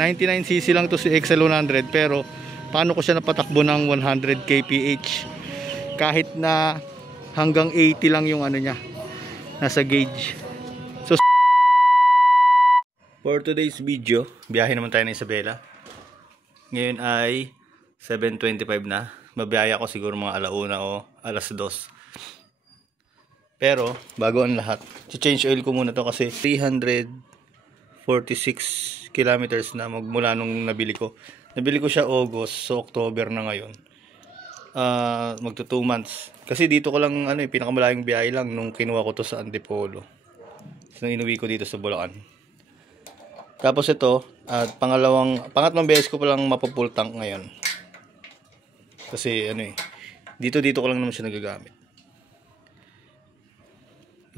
99cc lang to si XL100, pero paano ko siya napatakbo ng 100 kph kahit na hanggang 80 lang yung ano niya, nasa gauge. So for today's video, biyahe naman tayo ng Isabela. Ngayon ay 7:25 na. Mabiyahe ako siguro mga alauna o alas 2. Pero bago ang lahat, change oil ko muna to kasi 346 kilometers na magmula nung nabili ko. Nabili ko siya August, so October na ngayon. Magto 2 months. Kasi dito ko lang pinakamalayong biyahe lang nung kinuha ko to sa Antipolo. So nung inuwi ko dito sa Bulacan. Tapos ito, pangatlong beses ko pa lang mapupull tank ngayon. Kasi dito ko lang naman siya nagagamit.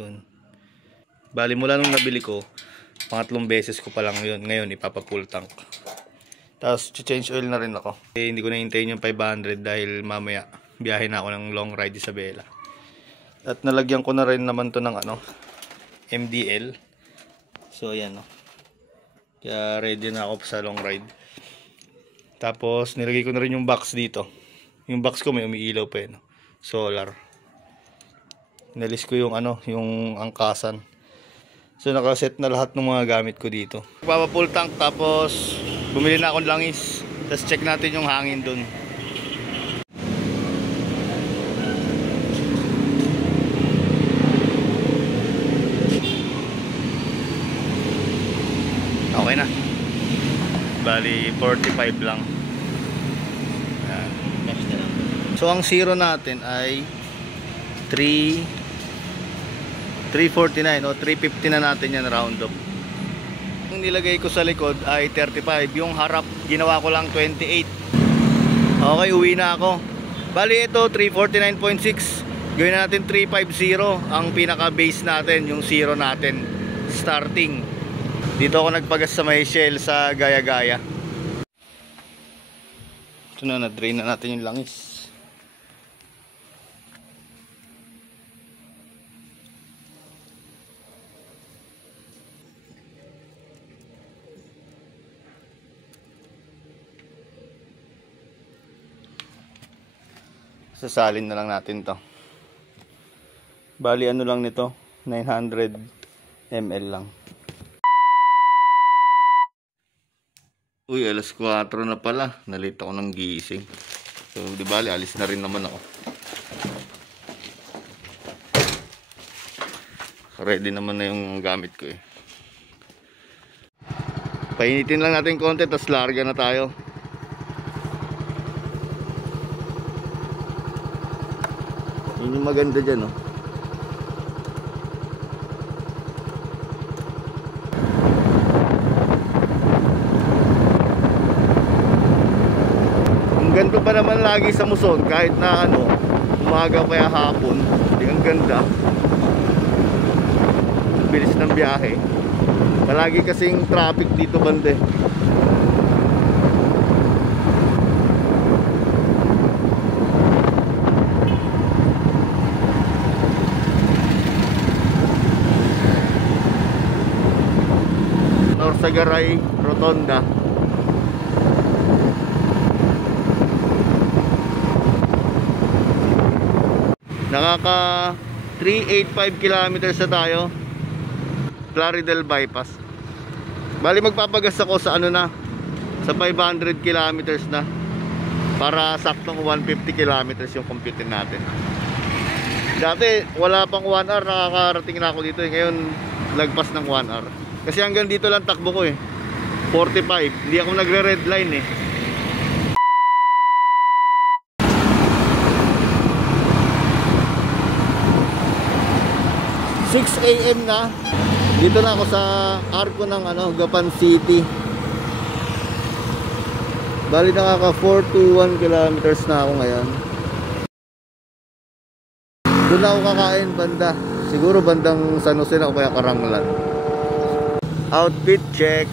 Yun. Bali mula nung nabili ko, pangatlong beses ko pa lang yun. Ngayon ipapapull tank. Tapos change oil na rin ako. Hindi ko na hintayin yung 500 dahil mamaya biyahe na ako ng long ride Isabela. At nalagyan ko na rin naman to ng MDL. So ayan Kaya ready na ako sa long ride. Tapos nilagay ko na rin yung box dito. Yung box ko may umiilaw pa solar. Nalis ko yung yung angkasan. So nakaset na lahat ng mga gamit ko dito. Papapull tank tapos bumili na akong langis. Tapos check natin yung hangin dun. Okay na. Bali 45 lang. Ayan. So ang zero natin ay 349 o 350 na natin yan round up. Yung nilagay ko sa likod ay 35. Yung harap ginawa ko lang 28. Okay, uwi na ako. Bali ito 349.6. Gawin na natin 350 ang pinaka base natin, yung zero natin starting. Dito ako nagpagas sa may Shell sa Gaya-Gaya. Ito na-drain na natin yung langis. Sasalin na lang natin to. Bali lang nito, 900 ml lang. Uy, alas 4 na pala. Nalito ako ng gising. So, di bali, alis na rin naman ako. Ready naman na yung gamit ko Painitin lang natin konti, tapos larga na tayo. Yun yung maganda dyan Ganito pa naman lagi sa Muson kahit na umaga kaya hapon. Ang ganda. Bilis ng biyahe. Palagi kasing traffic dito bande. Norsagaray Rotonda. Nakaka 385 kilometers na tayo. Plaridel bypass. Bali magpapagas ako sa sa 500 kilometers na. Para saktong 150 kilometers yung compute natin. Dati wala pang 1 hour nakakarating na ako dito Ngayon lagpas ng 1 hour. Kasi hanggang dito lang takbo ko 45. Hindi ako nagre-red line 6 AM na. Dito na ako sa arko ng Gapan City. Bali nakaka 421 kilometers na ako ngayon. Doon na ako kakain banda. Siguro bandang San Jose na o kaya Karanglan. Outfit check.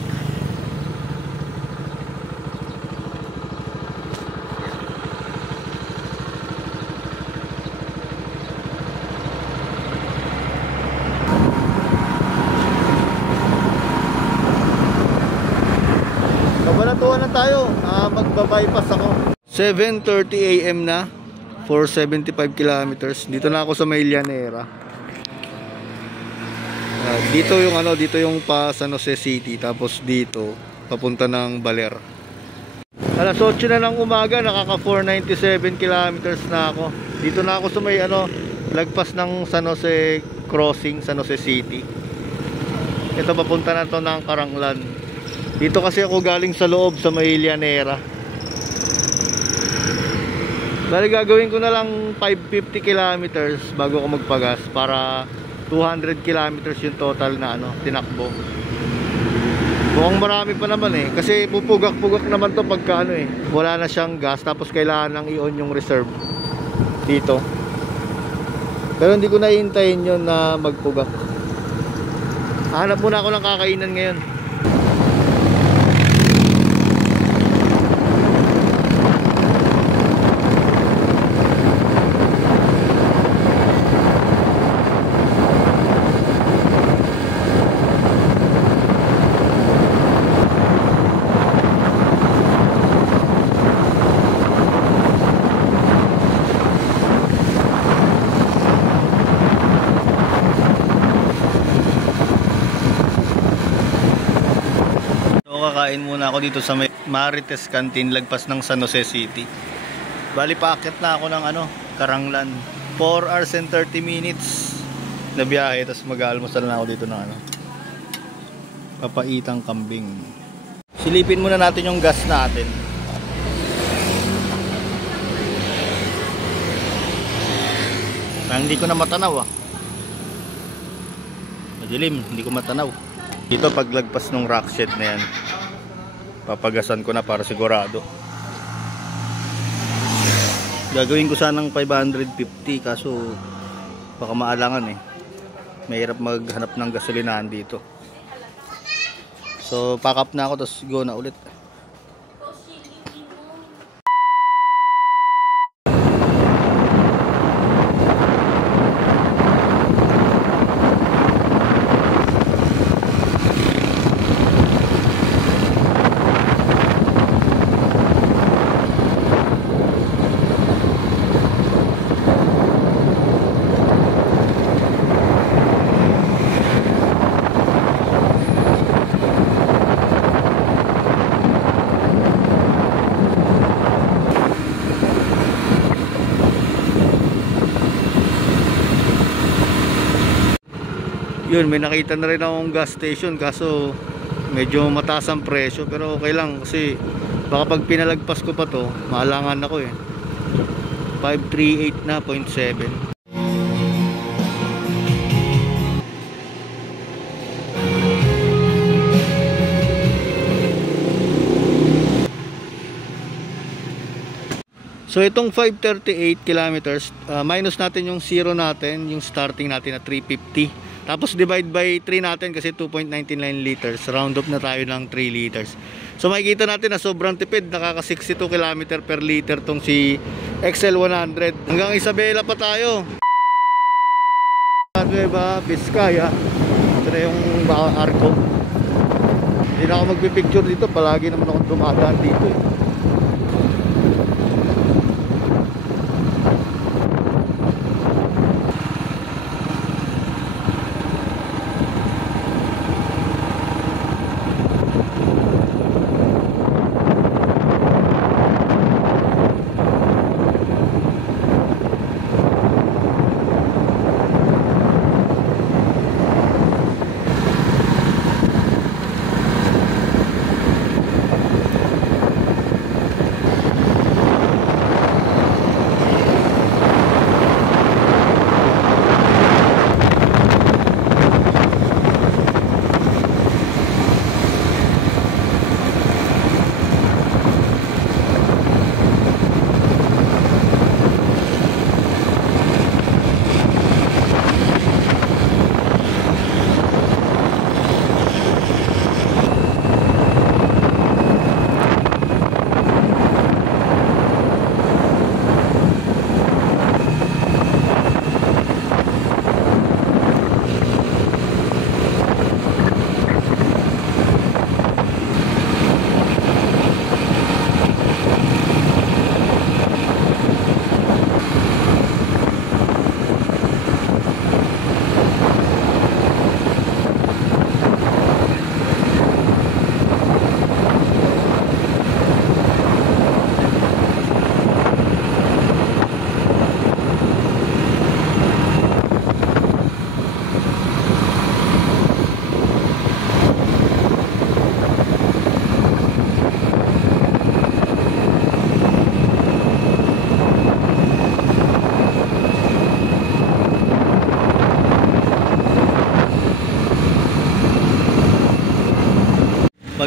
Kabanatuan na tayo. Magbabypass ako. 7:30 AM na for 75 kilometers. Dito na ako sa may Llanera. Dito yung dito yung pa San Jose City, tapos dito papunta ng Baler. Alas 8 na ng umaga, nakaka 497 kilometers na ako. Dito na ako sa may lagpas ng San Jose Crossing, San Jose City. Ito papunta na to ng Caranglan. Dito kasi ako galing sa loob sa may Llanera. Bali gagawin ko na lang 550 kilometers bago ako magpagas para 200 kilometers yung total na tinakbo. Mukhang marami pa naman kasi pupugak-pugak naman to pagka wala na siyang gas, tapos kailangan nang i-on yung reserve dito. Pero hindi ko naiintayin yun na magpugak. Hanap muna ako ng kakainan ngayon. Kakain muna ako dito sa may Marites Canteen, lagpas ng San Jose City. Bali paakyat na ako ng Caranglan. 4 hours and 30 minutes na biyahe, tapos mag-aalmusal na ako dito ng papaitang kambing. Silipin muna natin yung gas natin. Hindi ko na matanaw madilim, hindi ko matanaw. Dito paglagpas ng rock shed na yan, papagasan ko na para sigurado. Gagawin ko sanang 550, kaso baka maalangan mahirap maghanap ng gasolinahan dito. So pack up na ako, tapos go na ulit. Yun, may nakita na rin akong gas station, kaso medyo mataas ang presyo, pero okay lang kasi baka pag pinalagpas ko pa to maalangan ako 538 na 0.7. So itong 538 kilometers, minus natin yung zero natin, yung starting natin na 350. Tapos divide by 3 natin kasi 2.99 liters. Round up na tayo ng 3 liters. So makikita natin na sobrang tipid. Nakaka 62 km per liter tong si XL100. Hanggang Isabela pa tayo. Nueva Vizcaya. Ito na yung arko. Hindi na ako magpipicture dito. Palagi naman ako dumadaan dito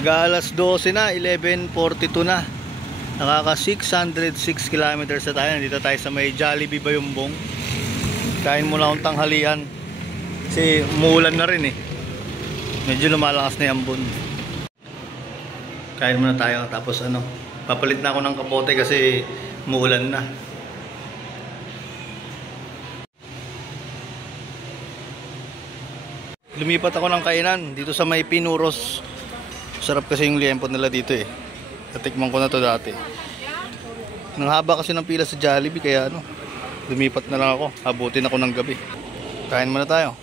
Mag-aalas 12 na, 11:42 na. Nakaka 606 kilometers na tayo. Nandito tayo sa may Jollibee Bayumbong. Kain muna akong tanghalian kasi umuulan na rin eh. Medyo lumalakas na yung ambon. Kain muna tayo, tapos papalit na ako ng kapote kasi umuulan na. Lumipat ako ng kainan dito sa may Pinuros. Sarap kasi yung liempo nila dito eh. Natikman ko na to dati. Nang haba kasi ng pila sa Jollibee kaya lumipat na lang ako. Abutin ako ng gabi. Kain muna tayo.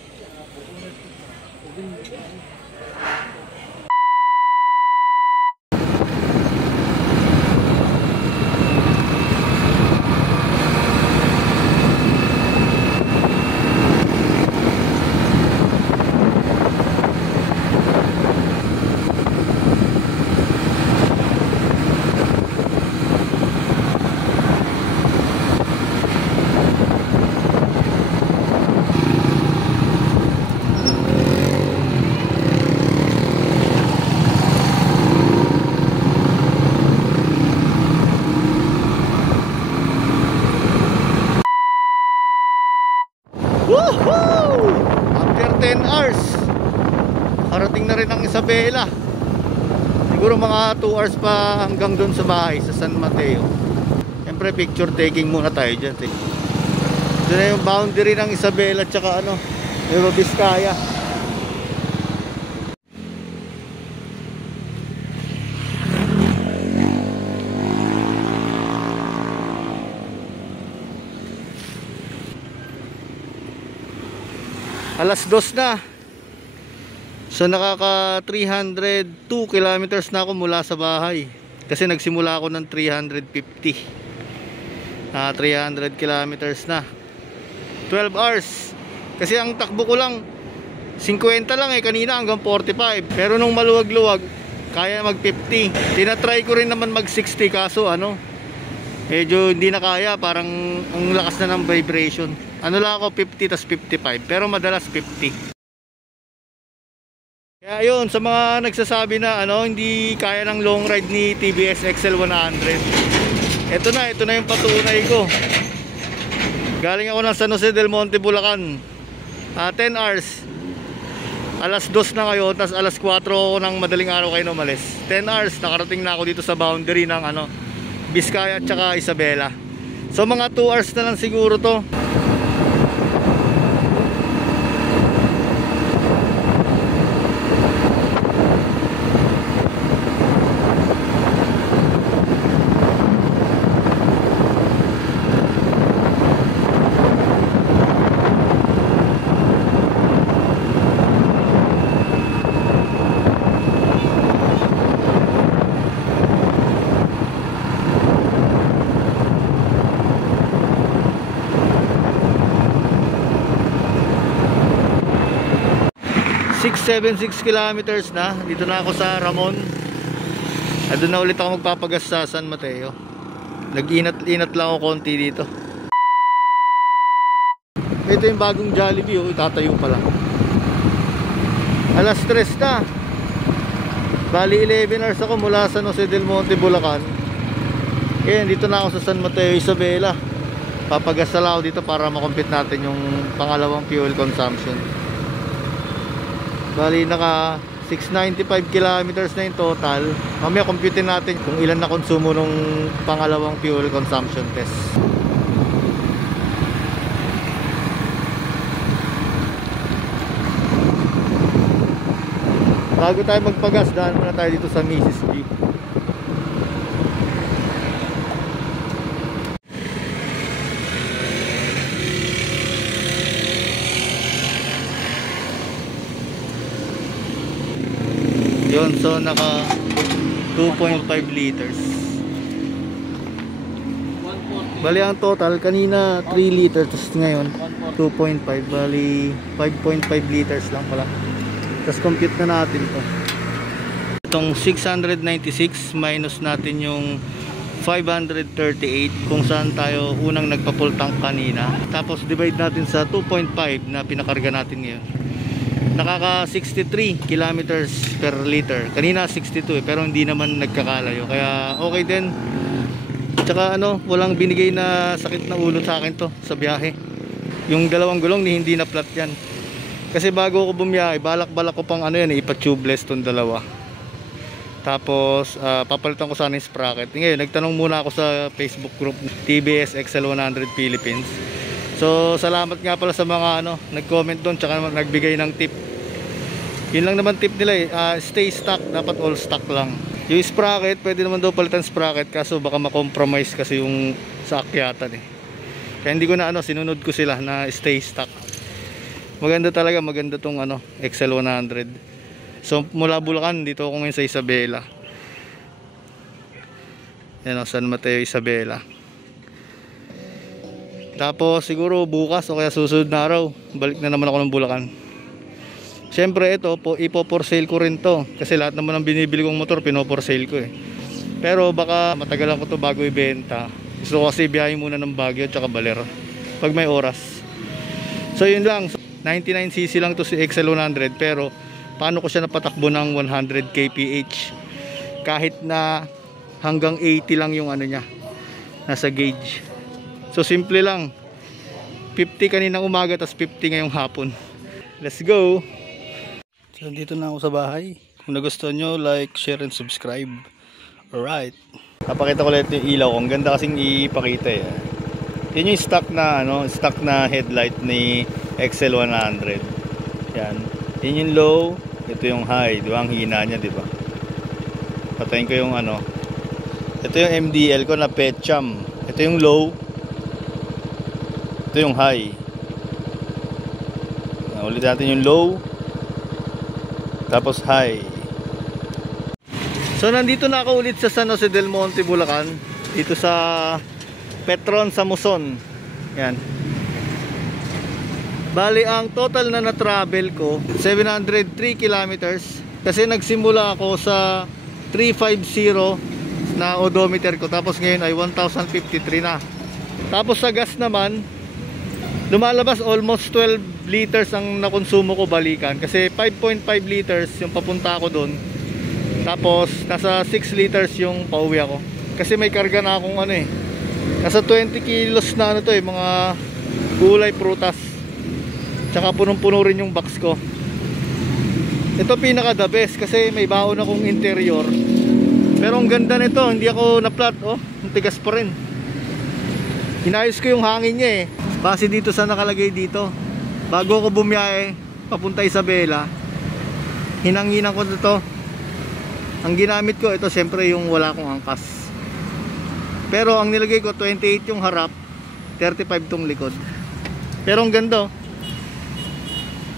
Woohoo! After 10 hours karating na rin ang Isabela. Siguro mga 2 hours pa hanggang doon sa bahay sa San Mateo. Siyempre picture taking muna tayo dyan. Doon na yung boundary ng Isabela at saka Nueva Vizcaya. Alas 2 na. So nakaka 302 kilometers na ako mula sa bahay. Kasi nagsimula ako ng 350. 300 kilometers na. 12 hours. Kasi ang takbo ko lang 50 lang kanina hanggang 45. Pero nung maluwag-luwag kaya mag 50. Tinatry ko rin naman mag 60 kaso medyo hindi na kaya, parang ang lakas na ng vibration. Lang ako 50 tas 55 pero madalas 50. Kaya yun, sa mga nagsasabi na hindi kaya ng long ride ni TVS XL100, ito na yung patunay ko. Galing ako ng San Jose del Monte, Bulacan, 10 hours. Alas 2 na ngayon, tas alas 4 ako ng madaling araw kayo umalis. 10 hours, nakarating na ako dito sa boundary ng Vizcaya at saka Isabela. So mga 2 hours na lang siguro to. ...676 kilometers na. Dito na ako sa Ramon. Doon na ulit ako magpapagas sa San Mateo. Nag-inat lang ako konti dito. Ito yung bagong Jollibee, itatayo pa lang. Alas 3 na. Bali 11 hours ako mula San Jose del Monte, Bulacan. Kaya dito na ako sa San Mateo, Isabela. Papagas na lang ako dito para makompute natin yung pangalawang fuel consumption. Bali naka 695 kilometers na yung total. Mamaya compute natin kung ilan na konsumo nung pangalawang fuel consumption test. Bago tayo magpagas, daan muna tayo dito sa Mrs. G. Yun, so naka 2.5 liters. Bali ang total kanina 3 liters, tapos ngayon 2.5, bali 5.5 liters lang pala. Tapos compute na natin to. Itong 696 minus natin yung 538 kung saan tayo unang nagpa-full tank kanina. Tapos divide natin sa 2.5 na pinakarga natin ngayon. nakaka 63 kilometers per liter. Kanina 62 pero hindi naman nagkakalayo. Kaya okay din. Tsaka walang binigay na sakit na ulo sa akin to sa biyahe. Yung dalawang gulong hindi na flat yan. Kasi bago ako bumiyahe, balak-balak ko pang ipa-tubeless tong dalawa. Tapos papalitan ko sana yung sprocket. Ngayon, nagtanong muna ako sa Facebook group TBS XL100 Philippines. So salamat nga pala sa mga nag-comment doon, tsaka nagbigay ng tip. Yun lang naman tip nila stay stock, dapat all stock lang. Yung sprocket, pwede naman daw palitan sprocket, kaso baka ma-compromise kasi yung sa akyatan Kaya hindi ko na sinunod ko sila na stay stock. Maganda talaga, maganda tong XL100. So mula Bulacan, dito ako ngayon sa Isabela. Yan San Mateo, Isabela. Tapos siguro bukas o kaya susunod na araw, balik na naman ako ng Bulacan. Siyempre ito, ipo-for sale ko rin to. Kasi lahat naman ng binibili kong motor, pino-for sale ko Pero baka matagalan ko to bago ibenta. Gusto ko kasi biyahe muna ng Baguio at Baler pag may oras. So yun lang, 99cc lang to si XL100. Pero paano ko siya napatakbo ng 100 kph kahit na hanggang 80 lang yung niya, nasa gauge. So simple lang, 50 kaninang umaga tapos 50 ngayong hapon. Let's go. So dito na ako sa bahay. Kung nagustuhan nyo, like, share and subscribe. Alright, napakita ko ulit yung ilaw. Ang ganda kasing ipakita Yun yung stock na headlight ni XL100. Yan, yun yung low, ito yung high. Diba ang hina nya, diba? Patayin ko yung ito yung MDL ko na Petcham. Ito yung low, ito yung high. Ulit natin yung low, tapos high. So nandito na ako ulit sa San Jose del Monte, Bulacan. Dito sa Petron sa Muson. Yan. Bali ang total na na-travel ko 703 kilometers. Kasi nagsimula ako sa 350 na odometer ko. Tapos ngayon ay 1053 na. Tapos sa gas naman, lumalabas almost 12 liters ang nakonsumo ko balikan. Kasi 5.5 liters yung papunta ako doon. Tapos nasa 6 liters yung pauwi ako. Kasi may karga na akong nasa 20 kilos na mga gulay, prutas. Tsaka punong-puno rin yung box ko. Ito pinaka the best kasi may baon akong interior. Pero ang ganda nito, hindi ako na-flat. Ang tigas pa rin. Inayos ko yung hangin niya base dito sa nakalagay dito. Bago ako bumiyahe papunta Isabela, hinanginan ko ito. Ang ginamit ko ito, siyempre yung wala akong angkas. Pero ang nilagay ko 28 yung harap, 35 tong likod. Pero ang ganda.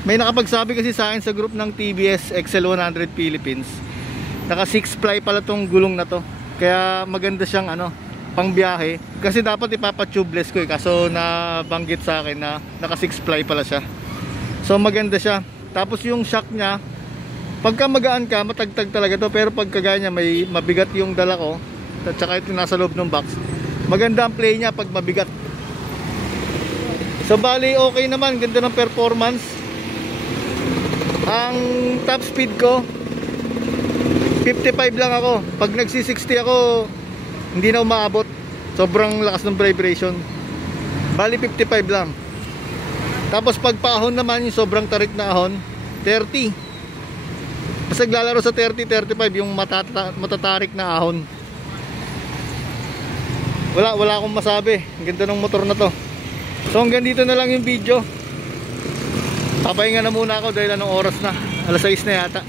May nakapagsabi kasi sa akin sa group ng TBS XL100 Philippines, naka 6 ply pala tong gulong na to. Kaya maganda siyang pang biyahe. Kasi dapat ipapa-tubeless ko kaso nabanggit sa akin na naka 6 ply pala siya. So maganda siya. Tapos yung shock niya, pagka magaan ka, matagtag talaga to. Pero pagka gaya niya, may mabigat yung dala ko, at saka ito nasa loob ng box, maganda ang play niya pag mabigat. So bali okay naman, ganda ng performance. Ang top speed ko 55 lang ako. Pag nagsi 60 ako, hindi na umaabot. Sobrang lakas ng vibration. Bali 55 lang. Tapos pag paahon naman, yung sobrang tarik na ahon, 30. Mas naglalaro sa 30-35 yung matatarik na ahon. Wala akong masabi. Ang ganda ng motor na to. So hanggang dito na lang yung video. Papahinga na muna ako dahil anong oras na, 6:00 na yata.